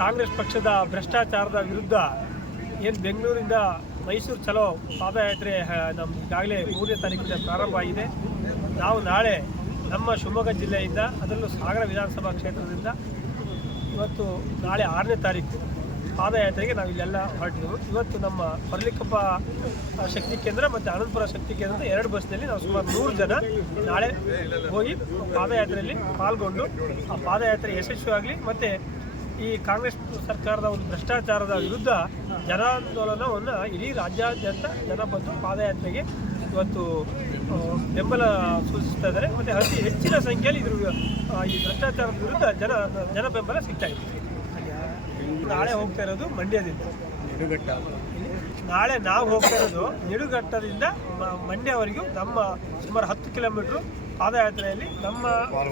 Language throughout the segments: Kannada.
ಕಾಂಗ್ರೆಸ್ ಪಕ್ಷದ ಭ್ರಷ್ಟಾಚಾರದ ವಿರುದ್ಧ ಏನು ಬೆಂಗಳೂರಿಂದ ಮೈಸೂರು ಚಲೋ ಪಾದಯಾತ್ರೆ ನಮ್ಮ ಈಗಾಗಲೇ ಮೂರನೇ ತಾರೀಕಿಂದ ಪ್ರಾರಂಭ ಆಗಿದೆ. ನಾವು ನಾಳೆ ನಮ್ಮ ಶಿವಮೊಗ್ಗ ಜಿಲ್ಲೆಯಿಂದ, ಅದರಲ್ಲೂ ಸಾಗರ ವಿಧಾನಸಭಾ ಕ್ಷೇತ್ರದಿಂದ ಇವತ್ತು ನಾಳೆ ಆರನೇ ತಾರೀಕು ಪಾದಯಾತ್ರೆಗೆ ನಾವು ಇಲ್ಲೆಲ್ಲ ಹೊರಟಿದ್ದೆವು ಇವತ್ತು ನಮ್ಮ ಹೊರಲಿಕೊಪ್ಪ ಶಕ್ತಿ ಕೇಂದ್ರ ಮತ್ತು ಅನಂತಪುರ ಶಕ್ತಿ ಕೇಂದ್ರದ ಎರಡು ಬಸ್ನಲ್ಲಿ ನಾವು ಸುಮಾರು ನೂರು ಜನ ನಾಳೆ ಹೋಗಿ ಪಾದಯಾತ್ರೆಯಲ್ಲಿ ಪಾಲ್ಗೊಂಡು, ಆ ಪಾದಯಾತ್ರೆ ಯಶಸ್ವಿಯಾಗಲಿ ಮತ್ತು ಈ ಕಾಂಗ್ರೆಸ್ ಸರ್ಕಾರದ ಒಂದು ಭ್ರಷ್ಟಾಚಾರದ ವಿರುದ್ಧ ಜನಾಂದೋಲನವನ್ನು ಇಡೀ ರಾಜ್ಯಾದ್ಯಂತ ಜನ ಬಂದು ಪಾದಯಾತ್ರೆಗೆ ಇವತ್ತು ಬೆಂಬಲ ಸೂಚಿಸ್ತಾ ಇದ್ದಾರೆ. ಮತ್ತು ಅತಿ ಹೆಚ್ಚಿನ ಸಂಖ್ಯೆಯಲ್ಲಿ ಇದ್ರ ಈ ಭ್ರಷ್ಟಾಚಾರದ ವಿರುದ್ಧ ಜನ ಜನ ಬೆಂಬಲ ಸಿಗ್ತಾ ಇದೆ. ನಾಳೆ ಹೋಗ್ತಾ ಇರೋದು ಮಂಡ್ಯದಿಂದ. ನಾಳೆ ನಾವು ಹೋಗ್ತಾ ಇರೋದು ನಿಡುಗಟ್ಟದಿಂದ ಮಂಡ್ಯವರೆಗೂ ನಮ್ಮ ಸುಮಾರು ಹತ್ತು ಕಿಲೋಮೀಟ್ರು ಪಾದಯಾತ್ರೆಯಲ್ಲಿ ನಮ್ಮ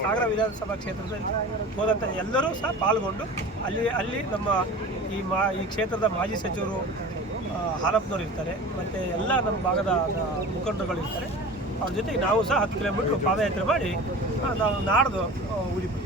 ಸಾಗರ ವಿಧಾನಸಭಾ ಕ್ಷೇತ್ರದಲ್ಲಿ ಹೋದಂಥ ಎಲ್ಲರೂ ಸಹ ಪಾಲ್ಗೊಂಡು ಅಲ್ಲಿ ಅಲ್ಲಿ ನಮ್ಮ ಈ ಮಾ ಈ ಕ್ಷೇತ್ರದ ಮಾಜಿ ಸಚಿವರು ಆ, ಇರ್ತಾರೆ ಮತ್ತು ಎಲ್ಲ ನಮ್ಮ ಭಾಗದ ಮುಖಂಡರುಗಳು ಇರ್ತಾರೆ. ಅವ್ರ ಜೊತೆಗೆ ನಾವು ಸಹ ಹತ್ತು ಕಿಲೋಮೀಟ್ರ್ ಪಾದಯಾತ್ರೆ ಮಾಡಿ ನಾವು ನಾಡ್ದು ಬರ್ತೀವಿ